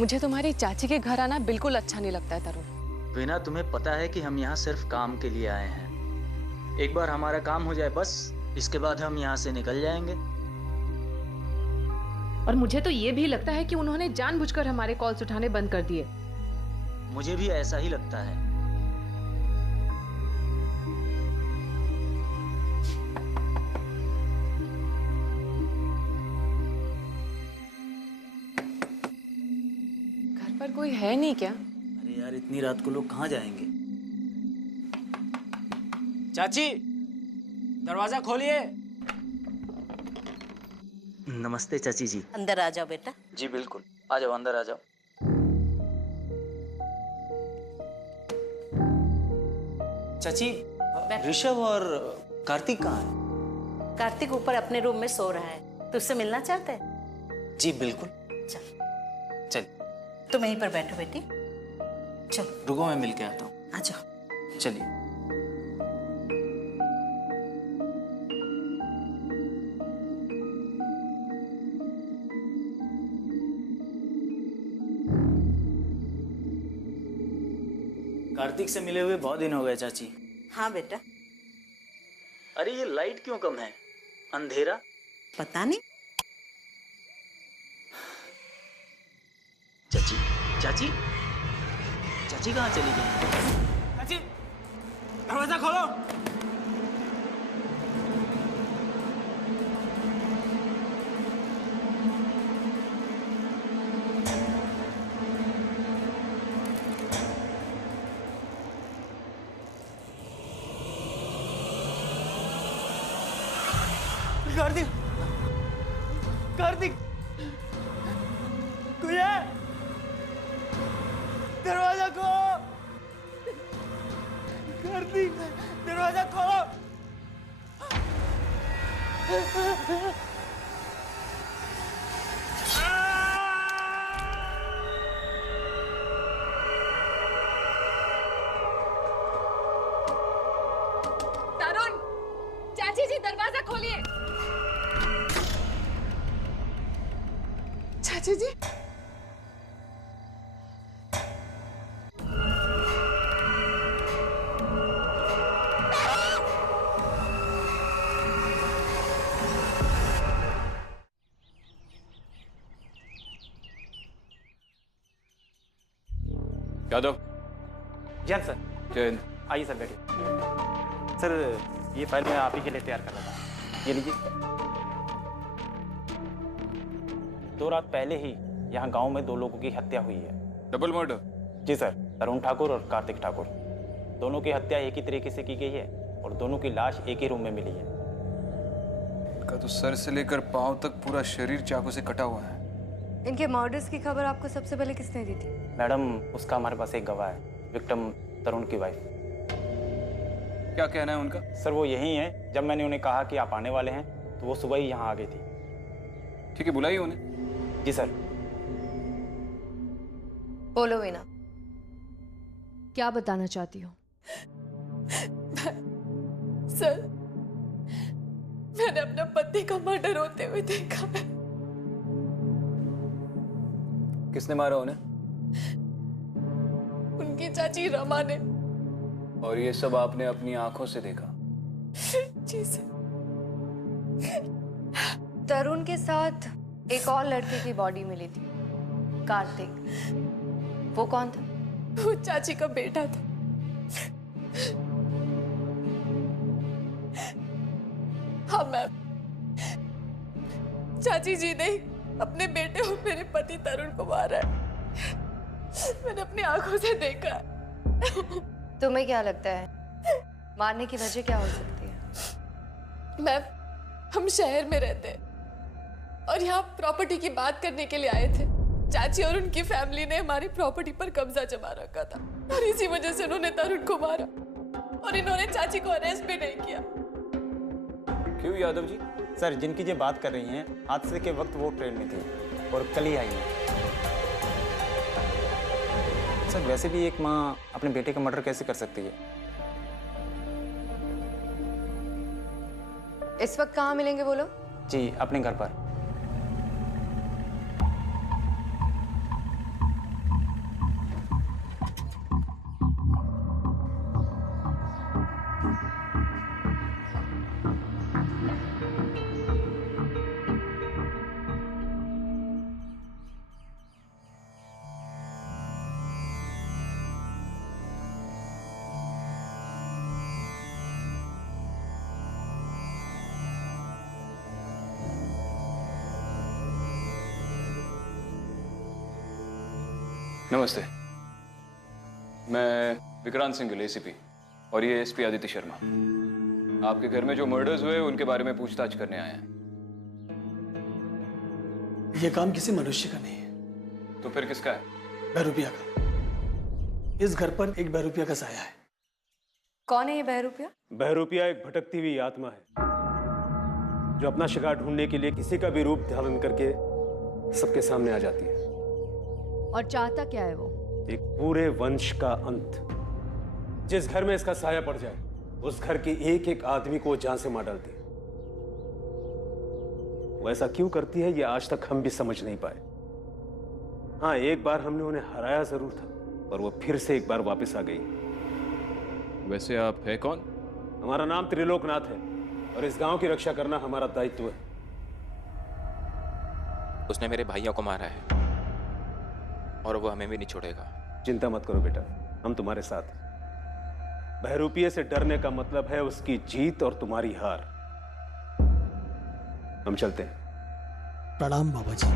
मुझे तुम्हारी चाची के घर आना बिल्कुल अच्छा नहीं लगता है तरुण। वीना, तुम्हें पता है कि हम यहाँ सिर्फ काम के लिए आए हैं। एक बार हमारा काम हो जाए बस, इसके बाद हम यहाँ से निकल जाएंगे। और मुझे तो ये भी लगता है कि उन्होंने जानबूझकर हमारे कॉल्स उठाने बंद कर दिए। मुझे भी ऐसा ही लगता है। घर पर कोई है नहीं क्या? अरे यार, इतनी रात को लोग कहाँ जाएंगे? चाची, दरवाजा खोलिए। नमस्ते चाची जी। अंदर आ जाओ बेटा। जी बिल्कुल, आ जाओ, अंदर आ जाओ। चाची, ऋषभ और कार्तिक कहाँ है? कार्तिक ऊपर अपने रूम में सो रहा है, तुझसे मिलना चाहता है? जी बिल्कुल। चल चल, तुम यहीं पर बैठो बेटी। चलो रुको, मैं मिल के आता हूँ। आ जाओ। चलिए। कार्तिक से मिले हुए बहुत दिन हो गए चाची। हाँ बेटा। अरे ये लाइट क्यों कम है? अंधेरा? पता नहीं। चाची, चाची, चाची कहाँ चली गई? चाची, दरवाजा खोलो। कार्तिक, कार्तिक, कोई है? दरवाजा खोलो। कार्तिक, दरवाजा खोलो। तरुण, चाची जी दरवाजा खोलिए। चाची जी, यादव। जैन सर। जैन। आइए सर, बैठिए। सर ये फाइल मैं आप ही के लिए तैयार कर रहा था, ये लीजिए। 2 रात पहले ही यहाँ गांव में 2 लोगों की हत्या हुई है। Double murder? जी सर, तरुण ठाकुर और कार्तिक ठाकुर। दोनों की हत्या एक ही तरीके से की गई है और दोनों की लाश एक ही रूम में मिली है। इनका तो सर से लेकर पांव तक पूरा शरीर चाकू से कटा हुआ है। इनके मर्डर्स की खबर आपको सबसे पहले किसने दी थी? मैडम, उसका हमारे पास एक गवाह है, विक्टिम तरुण की वाइफ। क्या कहना है उनका? सर वो यही है, जब मैंने उन्हें कहा कि आप आने वाले हैं तो वो सुबह ही यहाँ आ गई थी। ठीक है, बुलाइए उन्हें। जी सर। बोलो वीना, क्या बताना चाहती हो? सर, मैंने अपने पति का मर्डर होते हुए देखा है। किसने मारा उन्हें? उनकी चाची रमा ने। और ये सब आपने अपनी आंखों से देखा? जी सर। तरुण के साथ एक और लड़के की बॉडी मिली थी, कार्तिक। वो कौन था? वो चाची का बेटा था। हाँ मैम, चाची जी ने अपने बेटे और मेरे पति तरुण को मारा है। मैंने अपनी आंखों से देखा है। तुम्हें क्या लगता है मारने की वजह क्या हो सकती है? मैम, हम शहर में रहते हैं और यहाँ प्रॉपर्टी की बात करने के लिए आए थे। चाची और उनकी फैमिली ने हमारी प्रॉपर्टी पर कब्जा जमा रखा था और इसी वजह से उन्होंने तरुण को मारा और इन्होंने चाची को अरेस्ट भी नहीं किया। क्यों यादव जी? सर, जिनकी ये बात कर रही हैं, हादसे के वक्त वो ट्रेन में थी और कल ही आई है। सर, वैसे भी एक माँ अपने बेटे का मर्डर कैसे कर सकती है? इस वक्त कहाँ मिलेंगे वो लोग? जी, अपने घर पर। नमस्ते, मैं विक्रांत सिंह एसीपी और ये एसपी आदित्य शर्मा। आपके घर में जो मर्डर्स हुए उनके बारे में पूछताछ करने आए हैं। ये काम किसी मनुष्य का नहीं है। तो फिर किसका है? बहरूपिया का। इस घर पर एक बहरूपिया का साया है। कौन है ये बहरूपिया? बहरूपिया एक भटकती हुई आत्मा है जो अपना शिकार ढूंढने के लिए किसी का भी रूप धारण करके सबके सामने आ जाती है। और चाहता क्या है वो? एक पूरे वंश का अंत। जिस घर में इसका साया पड़ जाए उस घर के एक एक आदमी को जान से मार डालती है। वो ऐसा क्यों करती है ये आज तक हम भी समझ नहीं पाए। हाँ, एक बार हमने उन्हें हराया जरूर था और वो फिर से एक बार वापस आ गई। वैसे आप है कौन? हमारा नाम त्रिलोकनाथ है और इस गांव की रक्षा करना हमारा दायित्व है। उसने मेरे भाइयों को मारा है और वो हमें भी नहीं छोड़ेगा। चिंता मत करो बेटा, हम तुम्हारे साथ हैं। बहरूपिये से डरने का मतलब है उसकी जीत और तुम्हारी हार। हम चलते हैं। प्रणाम बाबा जी।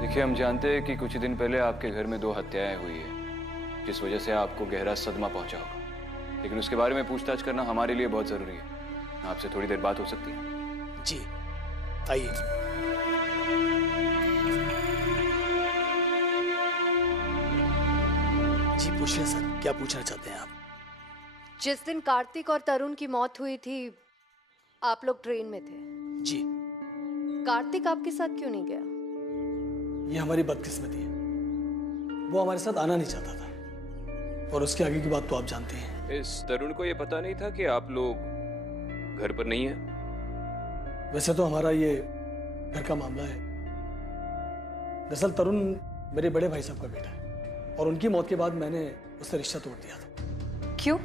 देखिए, हम जानते हैं कि कुछ ही दिन पहले आपके घर में 2 हत्याएं हुई है, जिस वजह से आपको गहरा सदमा पहुंचा होगा। लेकिन उसके बारे में पूछताछ करना हमारे लिए बहुत जरूरी है। आपसे थोड़ी देर बात हो सकती है? जी आइए। जी पूछिए सर, क्या पूछना चाहते हैं आप? जिस दिन कार्तिक और तरुण की मौत हुई थी आप लोग ट्रेन में थे। जी। कार्तिक आपके साथ क्यों नहीं गया? ये हमारी बदकिस्मती है। वो हमारे साथ आना नहीं चाहता था और उसके आगे की बात तो आप जानते हैं। इस तरुण को ये पता नहीं था कि आप लोग घर पर नहीं हैं? वैसे तो हमारा ये घर का मामला है। दरअसल तरुण मेरे बड़े भाई साहब का बेटा है और उनकी मौत के बाद मैंने उससे रिश्ता तोड़ दिया था। क्यों?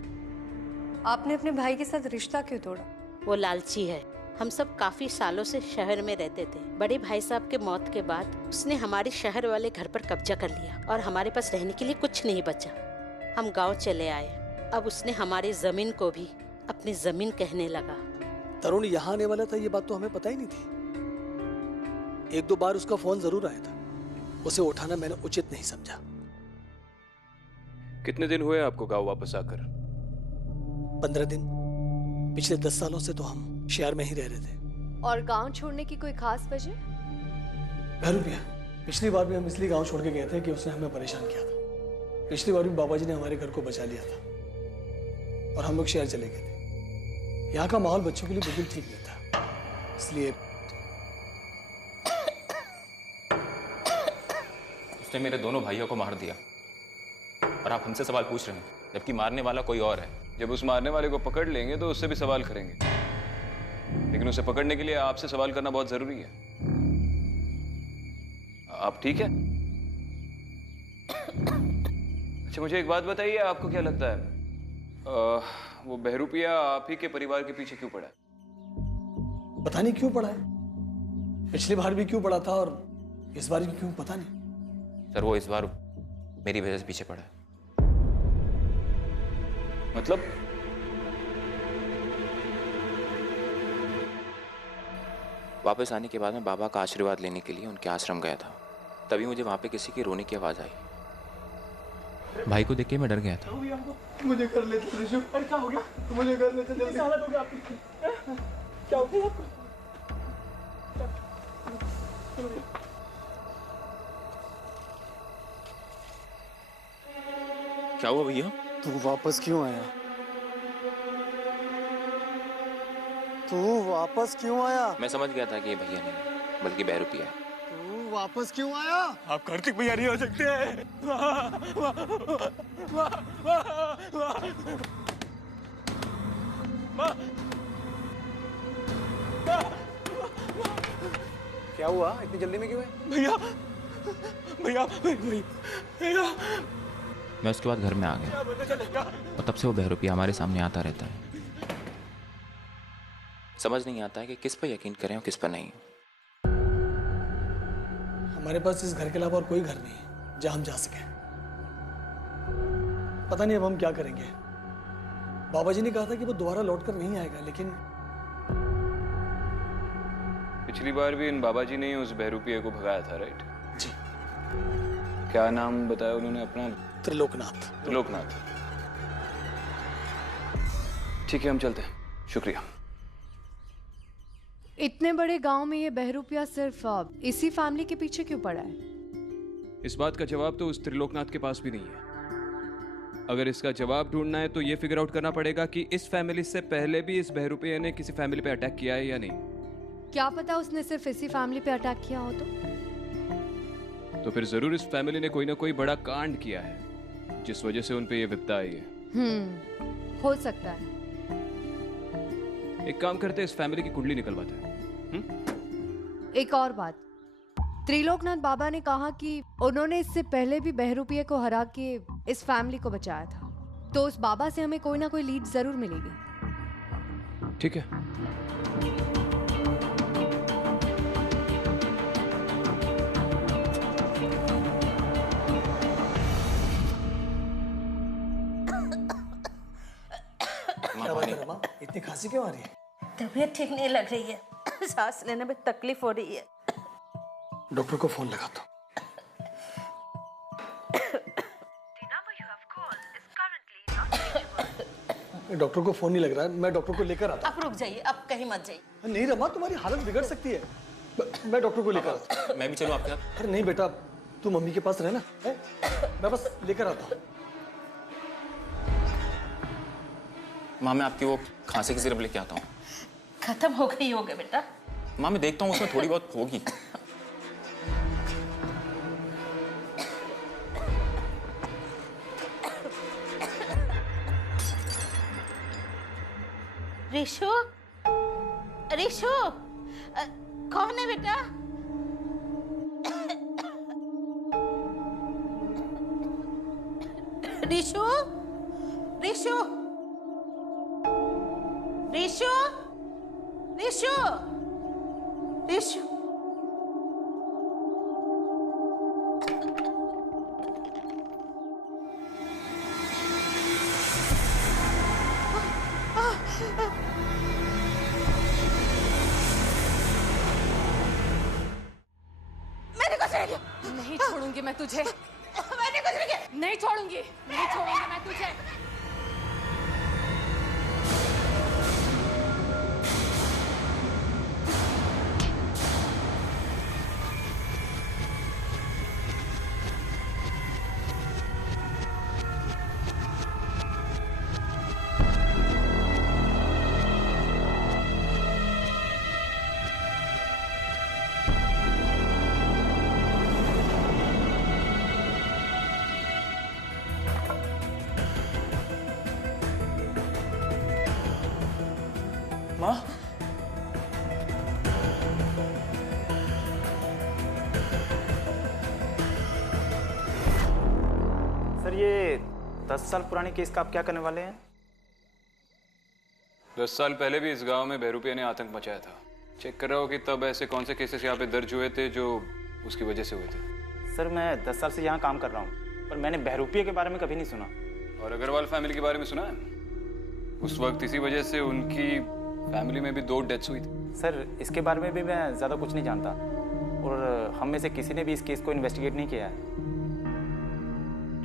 आपने अपने भाई के साथ रिश्ता क्यों तोड़ा? वो लालची है। हम सब काफी सालों से शहर में रहते थे। बड़े भाई साहब के मौत के बाद उसने हमारे शहर वाले घर पर कब्जा कर लिया और हमारे पास रहने के लिए कुछ नहीं बचा। हम गांव चले आए। अब उसने हमारी जमीन को भी अपनी जमीन कहने लगा। तरुण यहाँ आने वाला था ये बात तो हमें पता ही नहीं थी। 1-2 बार उसका फोन जरूर आया था, उसे उठाना मैंने उचित नहीं समझा। कितने दिन हुए आपको गांव वापस आकर? 15 दिन। पिछले 10 सालों से तो हम शहर में ही रह रहे थे। और गांव छोड़ने की कोई खास वजह? बहरूपिया, पिछली बार भी हम इसलिए गांव छोड़ के गए थे कि उसने हमें परेशान किया था। पिछली बार भी बाबा जी ने हमारे घर को बचा लिया था और हम लोग शहर चले गए थे। यहाँ का माहौल बच्चों के लिए बिल्कुल ठीक नहीं था, इसलिए उसने मेरे दोनों भाइयों को मार दिया और आप हमसे सवाल पूछ रहे हैं, जबकि मारने वाला कोई और है। जब उस मारने वाले को पकड़ लेंगे तो उससे भी सवाल करेंगे, लेकिन उसे पकड़ने के लिए आपसे सवाल करना बहुत जरूरी है। आप ठीक है? अच्छा, मुझे एक बात बताइए, आपको क्या लगता है वो बहरूपिया आप ही के परिवार के पीछे क्यों पड़ा है? पता नहीं क्यों पड़ा है। पिछली बार भी क्यों पड़ा था और इस बार भी क्यों, पता नहीं। सर, वो इस बार मेरी वजह से पीछे पड़ा है। मतलब? वापस आने के बाद मैं बाबा का आशीर्वाद लेने के लिए उनके आश्रम गया था। तभी मुझे वहां पे किसी की रोने की आवाज आई। भाई को देख के मैं डर गया था। मुझे कर लेते ऋषभ। क्या हो गया? मुझे कर लेते जल्दी। हालत हो गया आपकी। क्या हो गया आपको? क्या हुआ भैया? तू वापस क्यों आया? तू वापस क्यों आया? मैं समझ गया था कि ये भैया नहीं बल्कि बहरूपिया है। तू वापस क्यों आया? आप कार्तिक भैया नहीं हो सकते हैं। क्या हुआ? इतनी जल्दी में क्यों है? भैया भैया भैया। मैं उसके बाद घर में आ गया और तब से वो बहरूपिया हमारे सामने आता रहता है। समझ नहीं आता है कि किस पर यकीन करें और किस पर नहीं। हमारे पास इस घर के अलावा और कोई घर नहीं है जहां हम जा सकें। पता नहीं अब हम क्या करेंगे। बाबा जी ने कहा था कि वो दोबारा लौट कर नहीं आएगा, लेकिन पिछली बार भी इन बाबा जी ने ही उस बहरूपिया को भगाया था, राइट? जी। क्या नाम बताया उन्होंने अपना? त्रिलोकनाथ। त्रिलोकनाथ। ठीक है, हम चलते हैं, शुक्रिया। इतने बड़े गांव में ये बहरूपिया सिर्फ इसी फैमिली के पीछे क्यों पड़ा है? इस बात का जवाब तो उस त्रिलोकनाथ के पास भी नहीं है। अगर इसका जवाब ढूंढना है तो ये फिगर आउट करना पड़ेगा कि इस फैमिली से पहले भी इस बहरूपिया ने किसी फैमिली पे अटैक किया है या नहीं। क्या पता उसने सिर्फ इसी फैमिली पे अटैक किया हो तो फिर जरूर इस फैमिली ने कोई ना कोई बड़ा कांड किया है जिस वजह से उन पे ये विपदा आई है। हो सकता है। एक काम करते हैं, इस फैमिली की कुंडली निकलवाते हैं। एक और बात, त्रिलोकनाथ बाबा ने कहा कि उन्होंने इससे पहले भी बहरूपिया को हरा के इस फैमिली को बचाया था, तो उस बाबा से हमें कोई ना कोई लीड जरूर मिलेगी। ठीक है। क्या बात है रमा, इतनी खांसी क्यों आ रही है? तबीयत ठीक नहीं लग रही है, सांस लेने में तकलीफ हो रही है। डॉक्टर को फोन लगा दो। डॉक्टर को फोन नहीं लग रहा है, मैं डॉक्टर को लेकर आता हूँ। आप रुक जाइए, आप कहीं मत जाइए। नहीं रमा, तुम्हारी हालत बिगड़ सकती है। मैं डॉक्टर को लेकर आता हूँ। मैं भी चलूं आपके साथ? अरे नहीं बेटा, तू मम्मी के पास रहना, मैं बस लेकर आता हूँ। माँ, मैं आपकी वो खांसी की सिरप लेके आता हूँ। खत्म हो गई होगा बेटा। माँ, मैं देखता हूँ उसमें थोड़ी बहुत होगी। रिशु, रिशु, कौन है बेटा? रिशु, रिशु, रिशु, रिशु, रिशु। मैंने कुछ नहीं किया। नहीं छोड़ूंगी मैं तुझे। मैंने कुछ नहीं किया। नहीं छोड़ूंगी, नहीं छोड़ूंगी मैं तुझे। माँ, सर ये 10 साल पुराने केस का आप क्या करने वाले हैं? 10 साल पहले भी इस गांव में बहरूपिया ने आतंक मचाया था। चेक कर रहा हो कि तब ऐसे कौन से केसेस यहाँ पे दर्ज हुए थे जो उसकी वजह से हुए थे। सर मैं 10 साल से यहाँ काम कर रहा हूँ, पर मैंने बहरूपिया के बारे में कभी नहीं सुना। और अग्रवाल फैमिली के बारे में सुना है? उस वक्त इसी वजह से उनकी फैमिली में भी 2 डेथ्स हुई थी। सर इसके बारे में भी मैं ज़्यादा कुछ नहीं जानता, और हम में से किसी ने भी इस केस को इन्वेस्टिगेट नहीं किया है।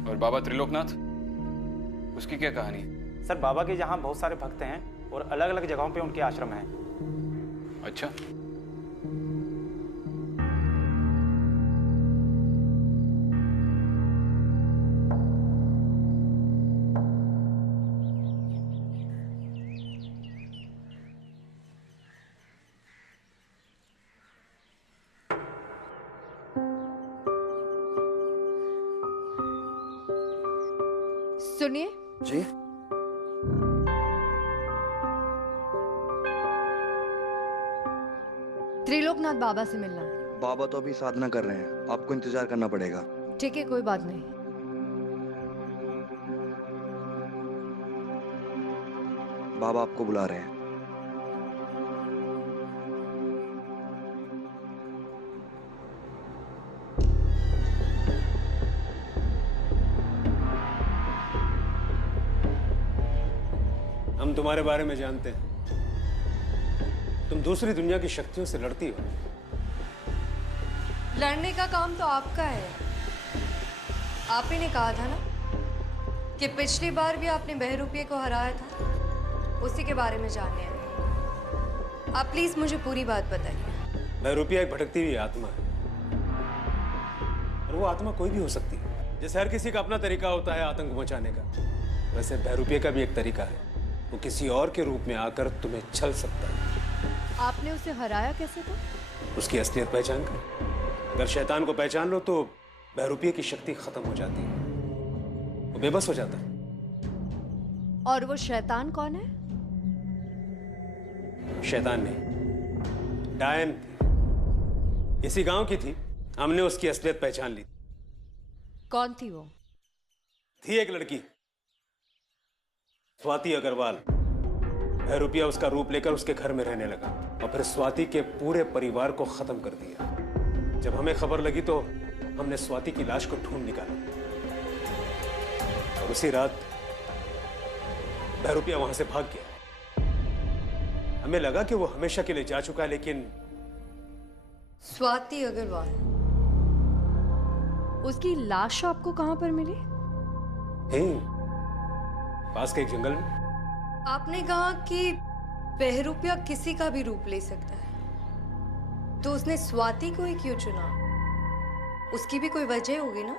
और बाबा त्रिलोकनाथ, उसकी क्या कहानी? सर बाबा के यहाँ बहुत सारे भक्त हैं और अलग अलग जगहों पे उनके आश्रम हैं। अच्छा, सुनिए जी। त्रिलोकनाथ बाबा से मिलना है। बाबा तो अभी साधना कर रहे हैं, आपको इंतजार करना पड़ेगा। ठीक है, कोई बात नहीं। बाबा आपको बुला रहे हैं। हम तुम्हारे बारे में जानते हैं। तुम दूसरी दुनिया की शक्तियों से लड़ती हो। लड़ने का काम तो आपका है। आप ही ने कहा था ना कि पिछली बार भी आपने बहरूपिये को हराया था, उसी के बारे में जानने आए। आप प्लीज मुझे पूरी बात बताइए। बहरूपिया एक भटकती हुई आत्मा है, और वो आत्मा कोई भी हो सकती है। जैसे हर किसी का अपना तरीका होता है आतंक मचाने का, वैसे बहरूपिये का भी एक तरीका है। वो किसी और के रूप में आकर तुम्हें छल सकता है। आपने उसे हराया कैसे था? उसकी असलियत पहचान कर। अगर शैतान को पहचान लो तो बहरूपिये की शक्ति खत्म हो जाती है, वो बेबस हो जाता है। और वो शैतान कौन है? शैतान नहीं, डायन थी। इसी गांव की थी। हमने उसकी असलियत पहचान ली। कौन थी वो? थी एक लड़की, स्वाति अग्रवाल। बहरूपिया उसका रूप लेकर उसके घर में रहने लगा और फिर स्वाति के पूरे परिवार को खत्म कर दिया। जब हमें खबर लगी तो हमने स्वाति की लाश को ढूंढ निकाला और उसी रात बहरूपिया वहां से भाग गया। हमें लगा कि वो हमेशा के लिए जा चुका है, लेकिन स्वाति अग्रवाल, उसकी लाश आपको कहां पर मिली? पास के एक जंगल में। आपने कहा कि बहरूपिया किसी का भी रूप ले सकता है, तो उसने स्वाति को ही क्यों चुना? उसकी भी कोई वजह होगी ना?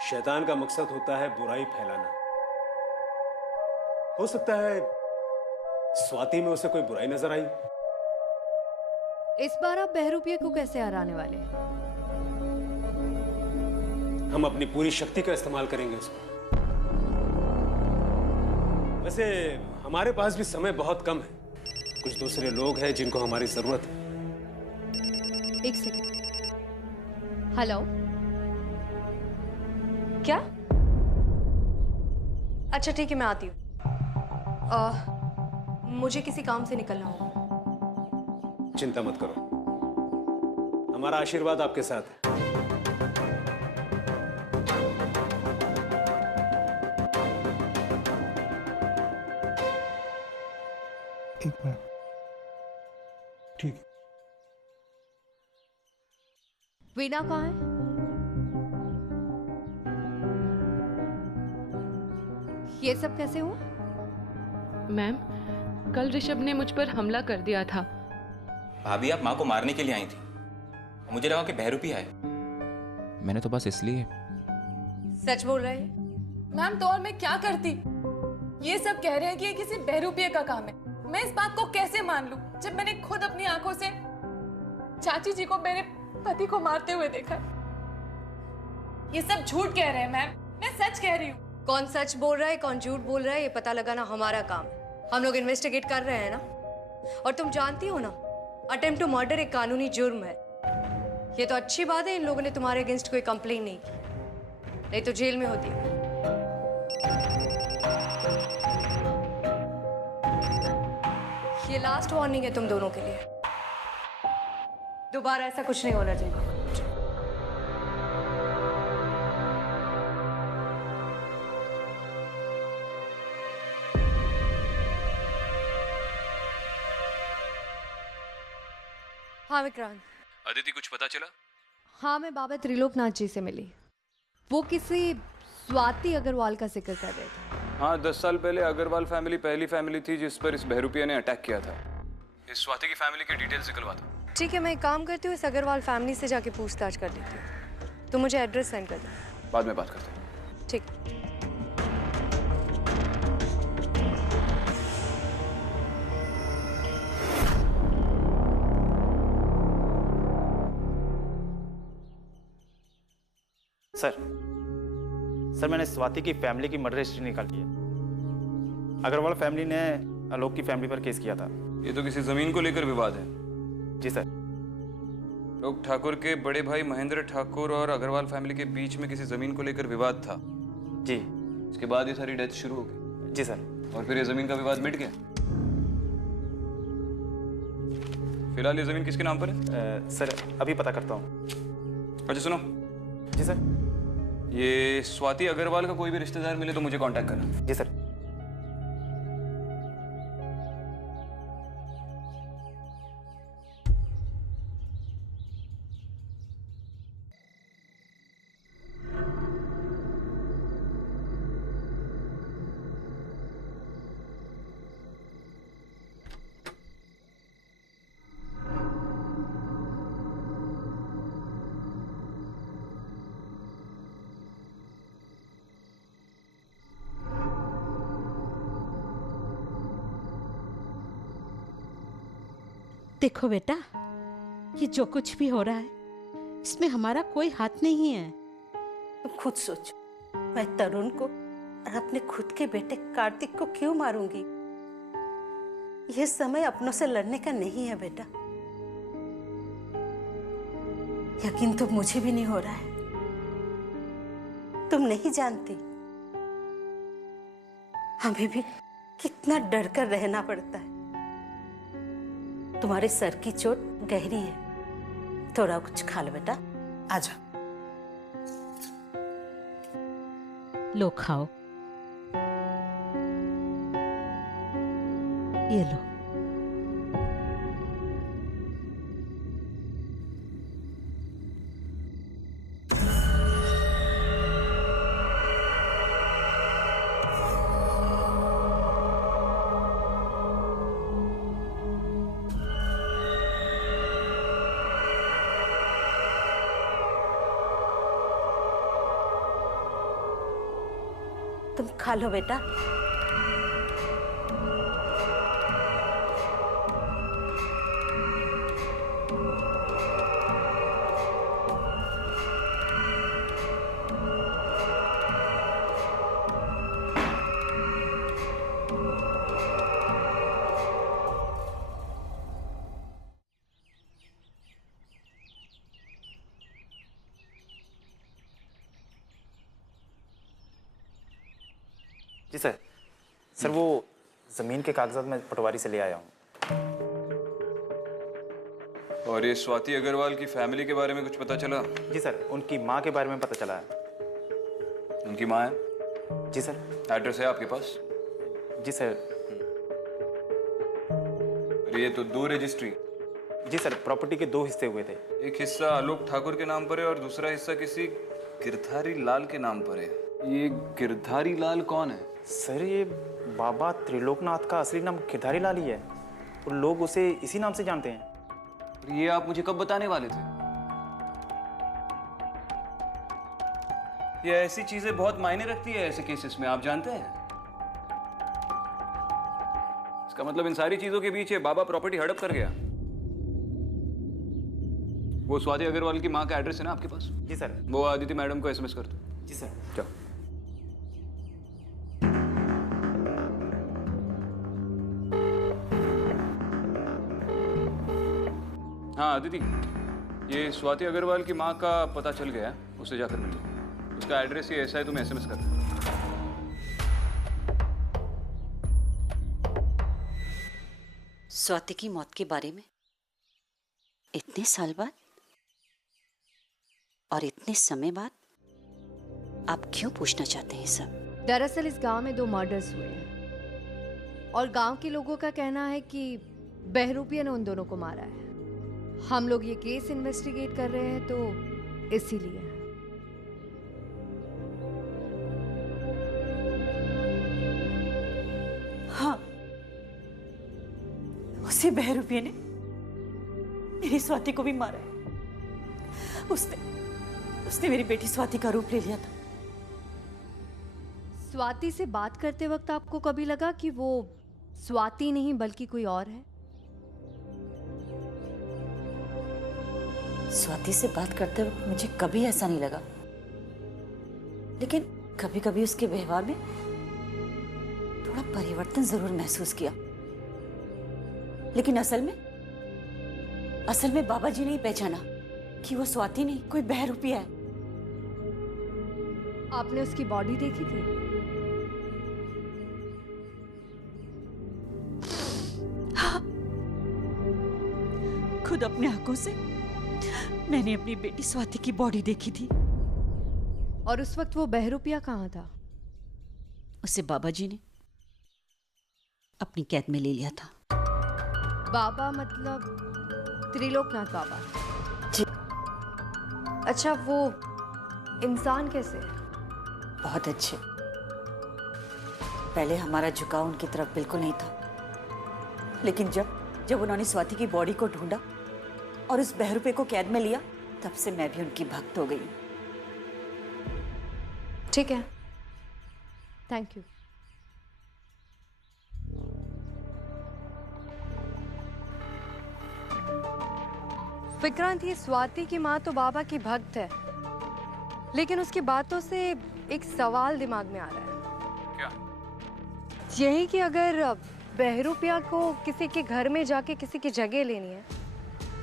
शैतान का मकसद होता है बुराई फैलाना। हो सकता है स्वाति में उसे कोई बुराई नजर आई। इस बार आप बहरूपिया को कैसे हराने वाले? हम अपनी पूरी शक्ति का इस्तेमाल करेंगे उसमें। वैसे हमारे पास भी समय बहुत कम है। कुछ दूसरे लोग हैं जिनको हमारी जरूरत है। एक सेकंड। हेलो, क्या? अच्छा ठीक है, मैं आती हूँ। मुझे किसी काम से निकलना होगा। चिंता मत करो, हमारा आशीर्वाद आपके साथ है। एक मिनट, ठीक है। वीना कहाँ है? ये सब कैसे हुआ? मैम, कल ऋषभ ने मुझ पर हमला कर दिया था। भाभी, आप माँ को मारने के लिए आई थी। मुझे लगा कि बहरूपिया है। मैंने तो बस इसलिए। सच बोल रहे हैं? मैम, तो और मैं क्या करती? ये सब कह रहे हैं कि ये किसी बहरूपिये का काम है। मैं इस बात को कैसे मान लूं जब मैंने खुद अपनी आंखों से चाची जी को मेरे पति को मारते हुए देखा? ये सब झूठ कह रहे हैं मैम, मैं सच कह रही हूँ। कौन सच बोल रहा है कौन झूठ बोल रहा है ये पता लगाना हमारा काम है। हम लोग इन्वेस्टिगेट कर रहे हैं ना। और तुम जानती हो ना, अटेम्प्ट टू मर्डर एक कानूनी जुर्म है। ये तो अच्छी बात है इन लोगों ने तुम्हारे अगेंस्ट कोई कंप्लेन नहीं की, नहीं तो जेल में होती। ये लास्ट वार्निंग है तुम दोनों के लिए। दोबारा ऐसा कुछ नहीं होना चाहिए। हाँ विक्रांत। अदिति, कुछ पता चला? हाँ, मैं बाबा त्रिलोकनाथ जी से मिली। वो किसी स्वाति अग्रवाल का जिक्र कर रहे थे। हाँ, 10 साल पहले अग्रवाल फैमिली पहली फैमिली थी जिस पर इस बहरूपिया ने अटैक किया था। इस स्वाति की फैमिली की डिटेल्स निकलवा दो। ठीक है, मैं एक काम करती हूँ, इस अग्रवाल फैमिली से जाके पूछताछ कर लेती हूँ। तुम मुझे एड्रेस सेंड कर दो। बाद में बात करते हैं। ठीक। सर मैंने स्वाति की फैमिली की मर्डर हिस्ट्री निकाली है। अग्रवाल फैमिली ने आलोक की फैमिली पर केस किया था। ये तो किसी जमीन को लेकर विवाद है। जी सर। लोग ठाकुर के बड़े भाई महेंद्र ठाकुर और अग्रवाल फैमिली के बीच में किसी जमीन को लेकर विवाद था। जी। इसके बाद ये सारी डेथ शुरू हो गई। जी सर। और फिर ये जमीन का विवाद मिट गया। फिलहाल ये जमीन किसके नाम पर है? सर अभी पता करता हूँ। अच्छा सुनो। जी सर। ये स्वाति अग्रवाल का कोई भी रिश्तेदार मिले तो मुझे कांटेक्ट करना। जी सर। देखो बेटा, ये जो कुछ भी हो रहा है इसमें हमारा कोई हाथ नहीं है। तुम खुद सोचो, मैं तरुण को और अपने खुद के बेटे कार्तिक को क्यों मारूंगी? यह समय अपनों से लड़ने का नहीं है बेटा। यकीन तो मुझे भी नहीं हो रहा है। तुम नहीं जानती हमें भी कितना डर कर रहना पड़ता है। तुम्हारे सर की चोट गहरी है, थोड़ा कुछ खा लो बेटा। आ जाओ। लो खाओ, ये लो। तुम खा लो बेटा। जी सर। सर वो जमीन के कागजात मैं पटवारी से ले आया हूँ। और ये स्वाति अग्रवाल की फैमिली के बारे में कुछ पता चला? जी सर, उनकी माँ के बारे में पता चला है। उनकी माँ है? जी सर। एड्रेस है आपके पास? जी सर। ये तो 2 रजिस्ट्री। जी सर, प्रॉपर्टी के 2 हिस्से हुए थे। एक हिस्सा आलोक ठाकुर के नाम पर है और दूसरा हिस्सा किसी गिरधारी लाल के नाम पर है। ये गिरधारी लाल कौन है? सर ये बाबा त्रिलोकनाथ का असली नाम गिरधारी लाल ही है और लोग उसे इसी नाम से जानते हैं। ये आप मुझे कब बताने वाले थे? ये ऐसी चीजें बहुत मायने रखती है ऐसे केसेस में, आप जानते हैं। इसका मतलब इन सारी चीजों के बीच ये बाबा प्रॉपर्टी हड़प कर गया। वो स्वाति अग्रवाल की माँ का एड्रेस है ना आपके पास? जी सर। वो आदिति मैडम को एसएमएस कर दो। जी सर। जाओ। हाँ आदिति, ये स्वाति अग्रवाल की माँ का पता चल गया, उसे जाकर मिल लो। उसका एड्रेस ये ऐसा है, तुम्हें एसएमएस कर दो। स्वाति की मौत के बारे में इतने साल बाद और इतने समय बाद आप क्यों पूछना चाहते हैं सब? दरअसल इस गांव में 2 मर्डर्स हुए हैं और गांव के लोगों का कहना है कि बहरूपिया ने उन दोनों को मारा है। हम लोग ये केस इन्वेस्टिगेट कर रहे हैं तो इसीलिए। हाँ, उसी बहरूपिया ने मेरी स्वाति को भी मारा है। उसने मेरी बेटी स्वाति का रूप ले लिया था। स्वाति से बात करते वक्त आपको कभी लगा कि वो स्वाति नहीं बल्कि कोई और है? स्वाति से बात करते वक्त मुझे कभी ऐसा नहीं लगा, लेकिन कभी कभी उसके व्यवहार में थोड़ा परिवर्तन जरूर महसूस किया। लेकिन असल में बाबा जी ने ही पहचाना कि वो स्वाति नहीं, कोई बहरूपिया है। आपने उसकी बॉडी देखी थी? हाँ, खुद अपने आंखों से मैंने अपनी बेटी स्वाति की बॉडी देखी थी। और उस वक्त वो बहरूपिया कहाँ था? उसे बाबा जी ने अपनी कैद में ले लिया था। बाबा मतलब त्रिलोकनाथ बाबा? जी। अच्छा, वो इंसान कैसे है? बहुत अच्छे। पहले हमारा झुकाव उनकी तरफ बिल्कुल नहीं था, लेकिन जब उन्होंने स्वाति की बॉडी को ढूंढा और उस बहरूपे को कैद में लिया, तब से मैं भी उनकी भक्त हो गई। ठीक है, थैंक यू। विक्रांत, ये स्वाति की माँ तो बाबा की भक्त है, लेकिन उसकी बातों से एक सवाल दिमाग में आ रहा है। क्या? यही कि अगर बहरूपिया को किसी के घर में जाके किसी की जगह लेनी है,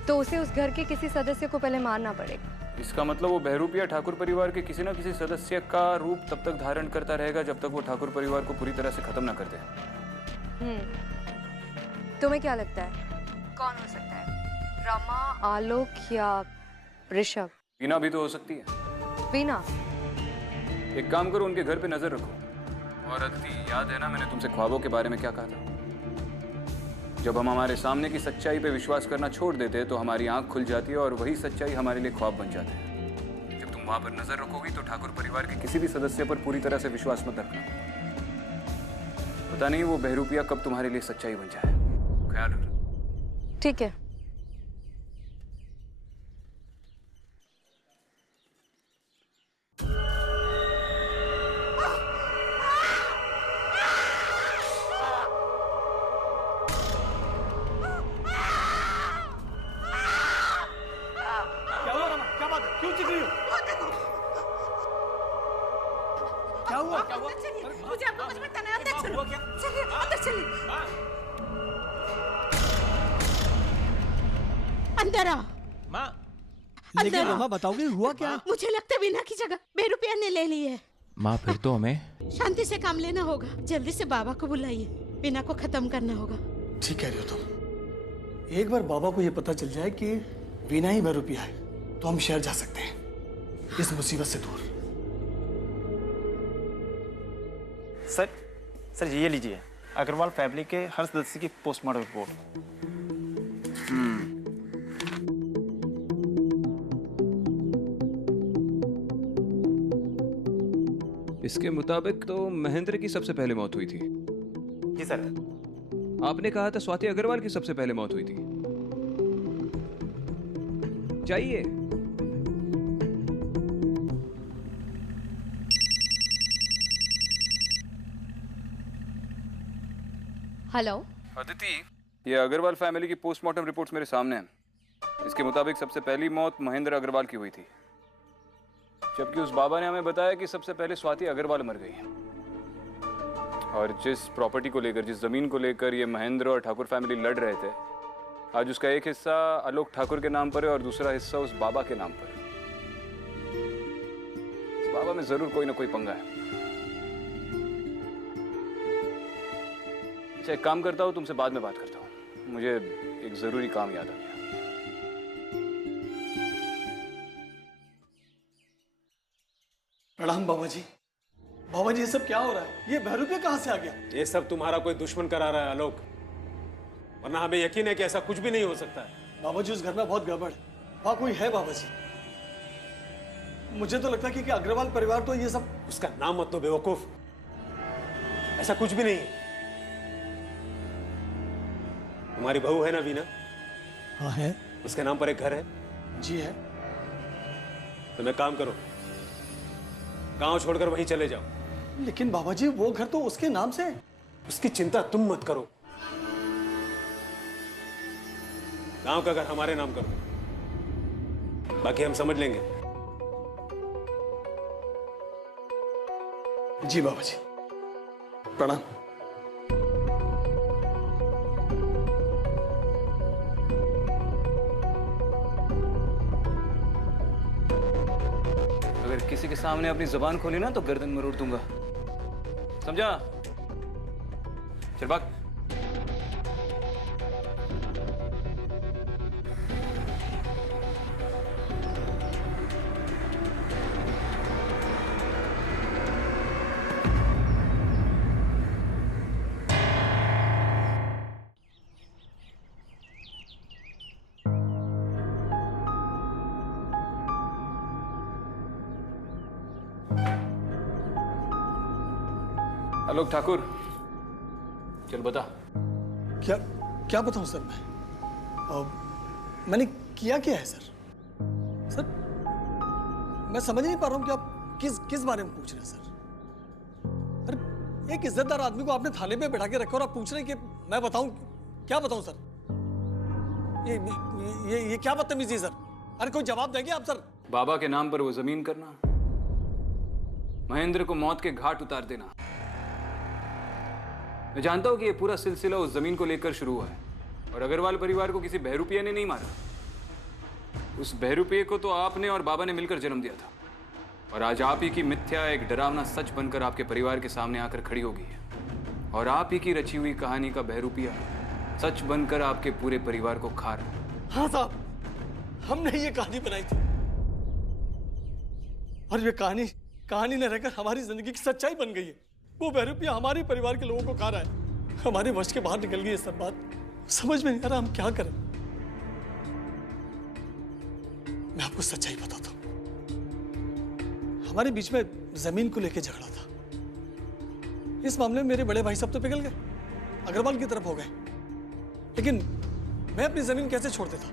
तो उसे उस घर के किसी सदस्य को पहले मारना पड़ेगा। इसका मतलब वो बहरूपिया ठाकुर परिवार के किसी न किसी सदस्य का रूप तब तक धारण करता रहेगा जब तक वो ठाकुर परिवार को पूरी तरह से खत्म ना कर दे। तुम्हें क्या लगता है कौन हो सकता है? रमा, आलोक या ऋषभ? वीना भी तो हो सकती है। वीना? एक काम करो, उनके घर पे नजर रखो। और अदिति, याद है ना मैंने तुमसे ख्वाबों के बारे में क्या कहा था? जब हम हमारे सामने की सच्चाई पे विश्वास करना छोड़ देते हैं तो हमारी आंख खुल जाती है और वही सच्चाई हमारे लिए ख्वाब बन जाते हैं। जब तुम वहां पर नजर रखोगी तो ठाकुर परिवार के किसी भी सदस्य पर पूरी तरह से विश्वास मत रखना। पता नहीं वो बहरूपिया कब तुम्हारे लिए सच्चाई बन जाए। ख्याल रखना। ठीक है। अंदर आओ। माँ, लेकिन रमा बताओगे हुआ क्या? मुझे लगता है वीना की जगह बहरूपिया ने ले ली है। माँ, फिर तो हमें शांति से काम लेना होगा। जल्दी से बाबा को बुलाइए, वीना को खत्म करना होगा। ठीक कह रही हो तुम। एक बार बाबा को ये पता चल जाए कि वीना ही बहरूपिया है तो हम शहर जा सकते हैं इस मुसीबत से दूर। सर ये लीजिए अग्रवाल फैमिली के हर सदस्य की पोस्टमार्टम रिपोर्ट। इसके मुताबिक तो महेंद्र की सबसे पहले मौत हुई थी। जी सर। आपने कहा था स्वाति अग्रवाल की सबसे पहले मौत हुई थी। चाहिए। हेलो अदिति, ये अग्रवाल फैमिली की पोस्टमार्टम रिपोर्ट्स मेरे सामने हैं। इसके मुताबिक सबसे पहली मौत महेंद्र अग्रवाल की हुई थी, जबकि उस बाबा ने हमें बताया कि सबसे पहले स्वाति अग्रवाल मर गई है। और जिस प्रॉपर्टी को लेकर, जिस जमीन को लेकर ये महेंद्र और ठाकुर फैमिली लड़ रहे थे, आज उसका एक हिस्सा आलोक ठाकुर के नाम पर है और दूसरा हिस्सा उस बाबा के नाम पर है। इस बाबा में जरूर कोई ना कोई पंगा है। अच्छा, एक काम करता हूँ, तुमसे बाद में बात करता हूँ। मुझे एक जरूरी काम याद आ गया। प्रणाम बाबा जी। बाबा जी, ये सब क्या हो रहा है? ये बहरूपिया कहाँ से आ गया? ये सब तुम्हारा कोई दुश्मन करा रहा है आलोक, वरना हमें यकीन है कि ऐसा कुछ भी नहीं हो सकता है। बाबा जी, उस घर में बहुत गड़बड़ है। वहाँ कोई है बाबा जी। मुझे तो लगता है कि अग्रवाल परिवार तो ये सब। उसका नाम मत लो बेवकूफ, ऐसा कुछ भी नहीं है। तुम्हारी बहू है ना वीना? हाँ है। उसके नाम पर एक घर है? जी है। तो मैं काम करो, गांव छोड़कर वहीं चले जाओ। लेकिन बाबा जी, वो घर तो उसके नाम से है। उसकी चिंता तुम मत करो, गांव का घर हमारे नाम करो, बाकी हम समझ लेंगे। जी बाबा जी, प्रणाम। अगर किसी के सामने अपनी जुबान खोली ना तो गर्दन मरोड़ दूंगा, समझा? चल भाग। आलोक ठाकुर, चल बता। क्या क्या बताऊं सर मैं? मैंने किया क्या है सर? सर मैं समझ नहीं पा रहा हूं कि आप किस बारे में पूछ रहे हैं सर? अरे एक इज्जतदार आदमी को आपने थाने पे बैठा के रखा और आप पूछ रहे हैं कि मैं बताऊं? क्या बताऊं सर? ये क्या बदतमीजी है सर? अरे कोई जवाब देंगे आप सर? बाबा के नाम पर वो जमीन करना, महेंद्र को मौत के घाट उतार देना। मैं जानता हूं कि ये पूरा सिलसिला उस जमीन को लेकर शुरू हुआ है और अग्रवाल परिवार को किसी बहरूपिया ने नहीं मारा। उस बहरूपिये को तो आपने और बाबा ने मिलकर जन्म दिया था और आज आप ही की मिथ्या एक डरावना सच बनकर आपके परिवार के सामने आकर खड़ी हो गई है और आप ही की रची हुई कहानी का बहरूपिया सच बनकर आपके पूरे परिवार को खा रहा है। हाँ साहब, हमने ये कहानी बनाई थी और ये कहानी न रहकर हमारी जिंदगी की सच्चाई बन गई है। वो बहरूपिया हमारे परिवार के लोगों को खा रहा है। हमारे वश के बाहर निकल गई है सब बात। समझ में नहीं आ रहा हम क्या करें। मैं आपको सच्चाई बताता हूं। हमारे बीच में जमीन को लेकर झगड़ा था। इस मामले में मेरे बड़े भाई साहब तो पिघल गए, अग्रवाल की तरफ हो गए, लेकिन मैं अपनी जमीन कैसे छोड़ देता?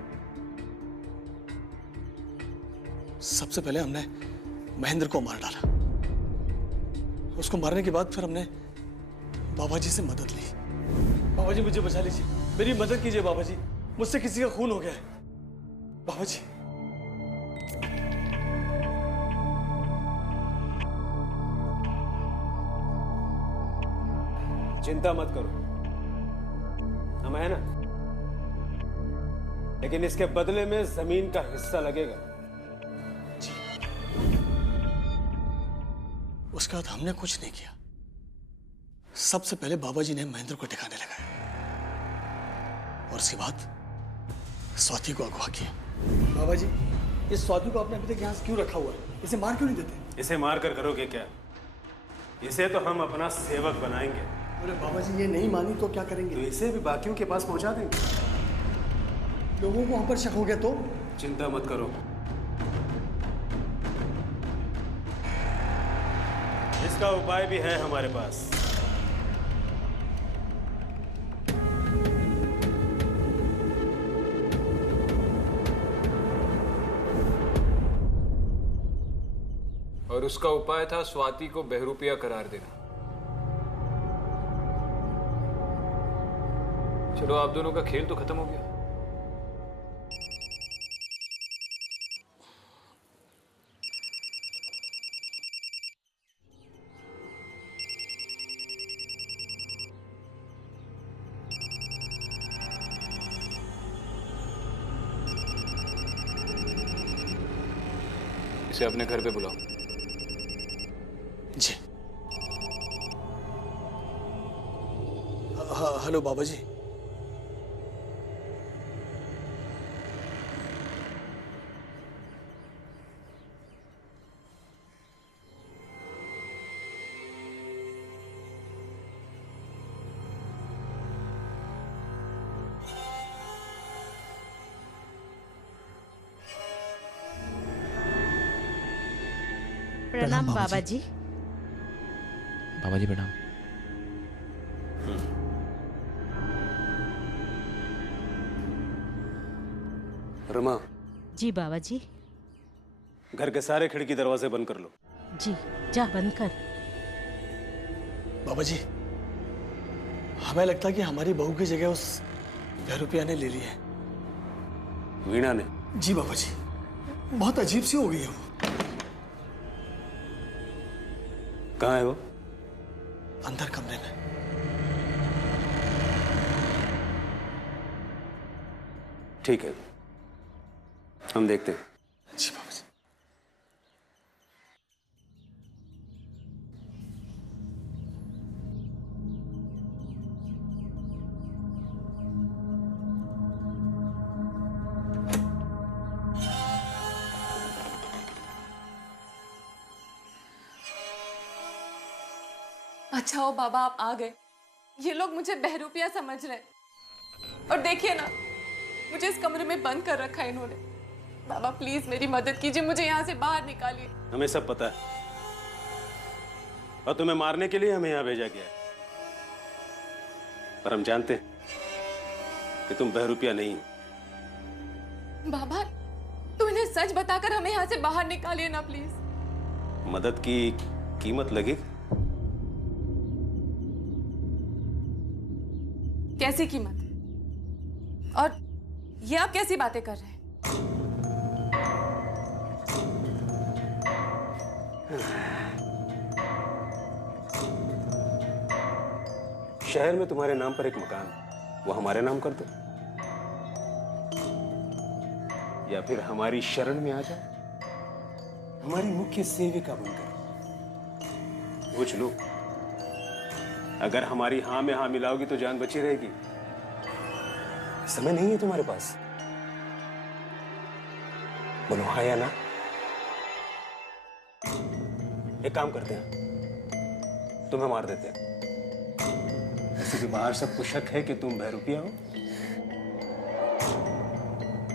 सबसे पहले हमने महेंद्र को मार डाला। उसको मारने के बाद फिर हमने बाबा जी से मदद ली। बाबा जी मुझे बचा लीजिए, मेरी मदद कीजिए बाबा जी, मुझसे किसी का खून हो गया है बाबा जी। चिंता मत करो, हम है ना, लेकिन इसके बदले में जमीन का हिस्सा लगेगा। उसके बाद हमने कुछ नहीं किया। सबसे पहले बाबा जी ने महेंद्र को ठिकाने लगाया और उसके बाद स्वाति को अगवा किया। बाबा जी, इस स्वाति को आपने अभी तक यहाँ क्यों रखा हुआ है? इसे मार क्यों नहीं देते? इसे मार कर करोगे क्या? इसे तो हम अपना सेवक बनाएंगे। अरे बाबा जी, ये नहीं मानी तो क्या करेंगे? तो इसे भी बाकियों के पास पहुंचा देंगे। लोगों को हम पर शक हो गया तो? चिंता मत करो, इसका उपाय भी है हमारे पास। और उसका उपाय था स्वाति को बहरूपिया करार देना। चलो, आप दोनों का खेल तो खत्म हो गया। इसे अपने घर पे बुलाओ। जी। हेलो बाबा जी। प्रणाम बाबा जी। बाबा जी प्रणाम। रमा। जी बाबा जी। घर के सारे खिड़की दरवाजे बंद कर लो। जी, जा बंद कर। बाबा जी, हमें लगता है कि हमारी बहू की जगह उस बहरूपिया ने ले ली है। वीणा ने? जी बाबा जी, बहुत अजीब सी हो गई है वो। कहाँ है वो? अंदर कमरे में। ठीक है, हम देखते हैं। जी बाबा जी। अच्छा हो बाबा, आप आ गए। ये लोग मुझे बहरूपिया समझ रहे हैं। और देखिए ना, मुझे इस कमरे में बंद कर रखा है इन्होंने। बाबा प्लीज मेरी मदद कीजिए, मुझे यहाँ से बाहर निकालिए। हमें सब पता है, और तुम्हें मारने के लिए हमें यहाँ भेजा गया है। पर हम जानते हैं कि तुम बहरूपिया नहीं हो। बाबा, तू इन्हें सच बताकर हमें यहाँ से बाहर निकालिए ना प्लीज। मदद की कीमत लगेगी। कैसी कीमत? और ये आप कैसी बातें कर रहे हैं? शहर में तुम्हारे नाम पर एक मकान, वो हमारे नाम कर दो, या फिर हमारी शरण में आ जाओ, हमारी मुख्य सेविका बनकर। पूछ लो, अगर हमारी हाँ में हाँ मिलाओगी तो जान बची रहेगी। समय नहीं है तुम्हारे पास, बोलो हाँ या ना। एक काम करते हैं, तुम्हें मार देते हैं। ऐसे भी बाहर सबको शक है कि तुम बहरूपिया हो।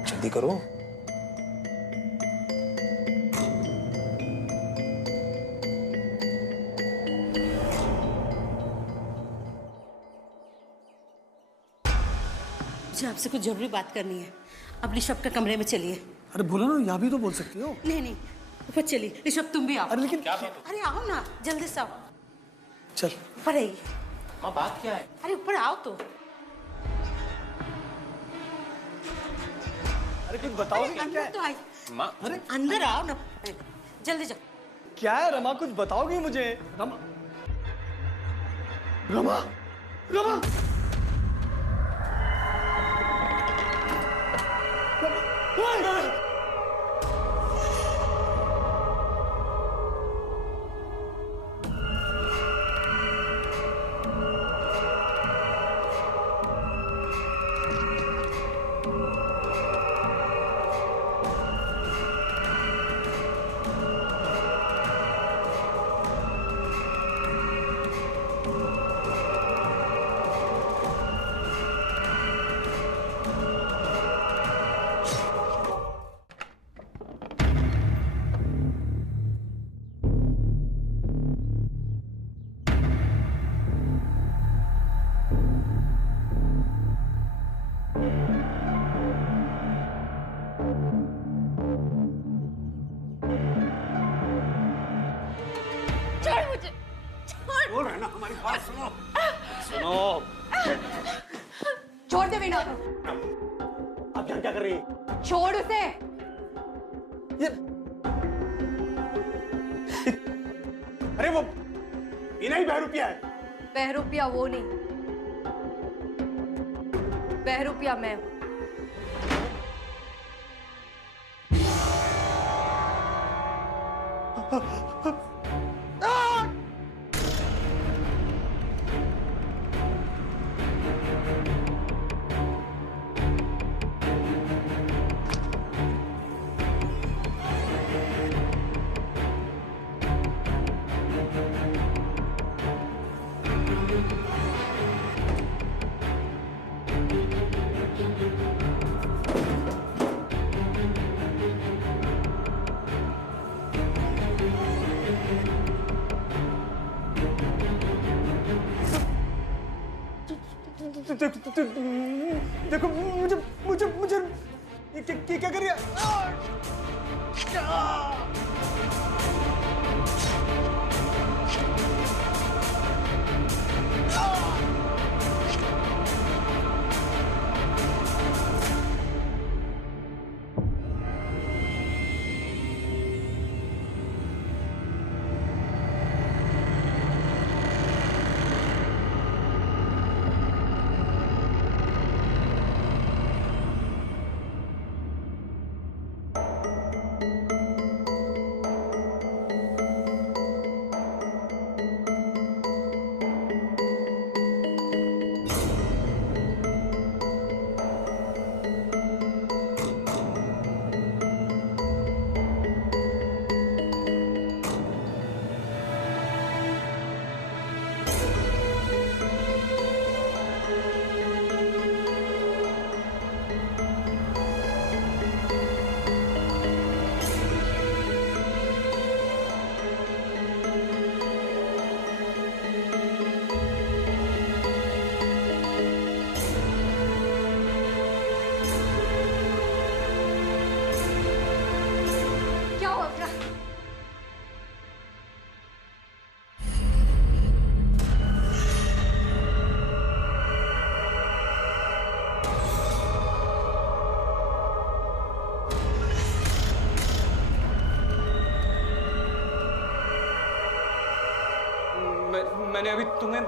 जल्दी करो। मुझे आपसे कुछ जरूरी बात करनी है। अब ऋषभ के कमरे में चलिए। अरे बोलो ना, यहाँ भी तो बोल सकती हो। नहीं नहीं, ऊपर चलिए। ऋषभ तुम भी आओ। अरे लेकिन अरे आओ ना, जल्दी से आओ। चल ऊपर आइए। माँ बात क्या है? अरे ऊपर आओ तो। अरे कुछ बताओ। अंदर तो आई। माँ अरे अंदर आओ ना, जल्दी जाओ। क्या है रमा, कुछ बताओगी मुझे? रमा रमा रमा छोड़ दे वीणा। आप यहाँ क्या कर रही हैं? छोड़ उसे। अरे वो वीणा ही बहरूपिया है। बहरूपिया वो नहीं, बहरूपिया मैं हूं। देखो मुझे मुझे मुझे क्या कर रही है? मैंने अभी तुम्हें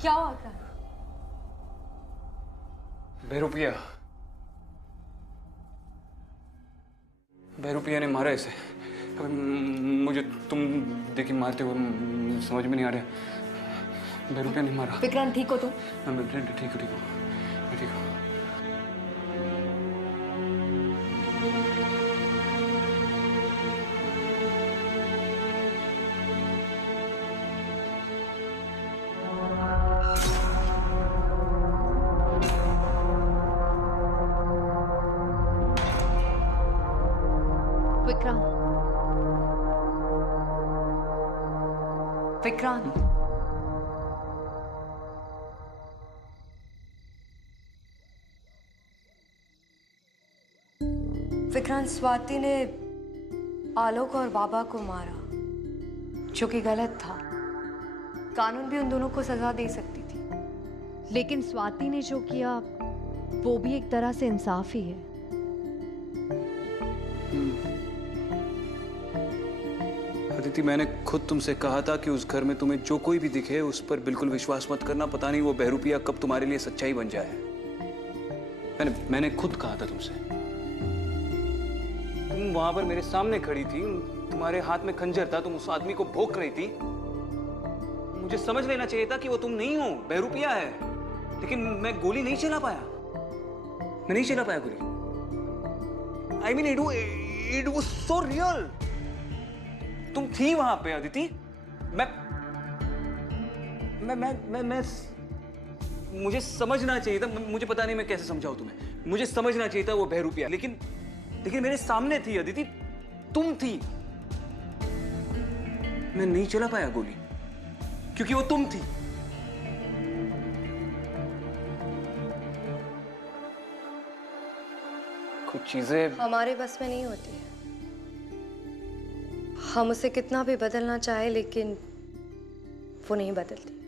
क्या हुआ था? बहरूपिया ने मारा इसे। मुझे तुम देखी मारते हुए समझ में नहीं आ रहा। बहरूपिया ने मारा। विक्रांत ठीक हो तुम? मैं ठीक हूँ मैं ठीक हूँ। विक्रांत, विक्रांत, स्वाति ने आलोक और बाबा को मारा, जो कि गलत था। कानून भी उन दोनों को सजा दे सकती थी, लेकिन स्वाति ने जो किया वो भी एक तरह से इंसाफ ही है। अदिति, मैंने खुद तुमसे कहा था कि उस घर में तुम्हें जो कोई भी दिखे उस पर बिल्कुल विश्वास मत करना। पता नहीं वो बहरूपिया कब तुम्हारे लिए सच्चाई बन जाए। मैंने खुद कहा था तुमसे। तुम वहां पर मेरे सामने खड़ी थी, तुम्हारे हाथ में खंजर था, तुम उस आदमी को भोंक रही थी। मुझे समझ लेना चाहिए था कि वो तुम नहीं हो, बहरूपिया है। लेकिन मैं गोली नहीं चला पाया। मैं नहीं चला पाया गोली। I mean, it was so real. तुम थी वहां पे अदिति। मुझे समझना चाहिए था। मुझे पता नहीं मैं कैसे समझाऊं तुम्हें। मुझे समझना चाहिए था वो बहरूपिया, लेकिन मेरे सामने थी अदिति, तुम थी। मैं नहीं चला पाया गोली क्योंकि वो तुम थी। कुछ चीजें हमारे बस में नहीं होती है। हम उसे कितना भी बदलना चाहे, लेकिन वो नहीं बदलती।